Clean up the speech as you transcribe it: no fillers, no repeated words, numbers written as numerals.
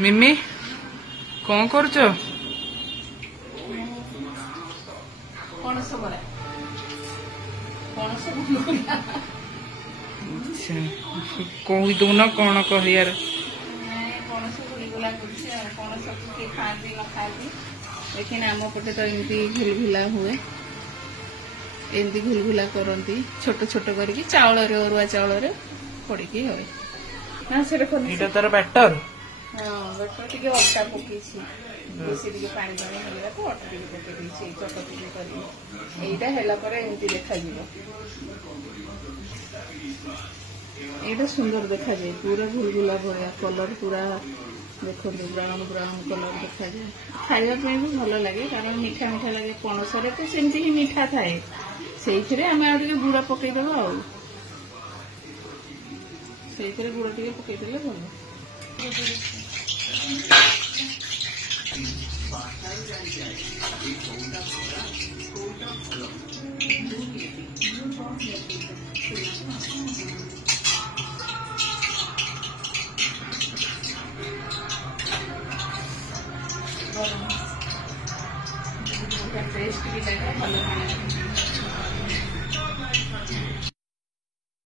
मिमी कौन करुच कहीदौन कौन कहर लेकिन आम पटे तो एमती घुलघुला हुए एमती घुलघुला करती छोट छोट करके चाउल अरुआ चाउल पड़ी हुए ना से तार बैटर हाँ बैटर टे अटा पकई बेसी पानी पानी मिलला तो अटा टे पकई चटटी करटा एमती देखा एटा सुंदर देखा जाए पूरा घुलघुला भाया कलर पूरा देखो ब्राउन ब्राउन कलर देखा जाए खाइबा भी भल लगे कारण मीठा मीठा लगे पणसरे तो सेमती ही मीठा थाए से आम गुड़ पकईदेव गुड़ टे पकईदे भल टेस्ट भी लगे भल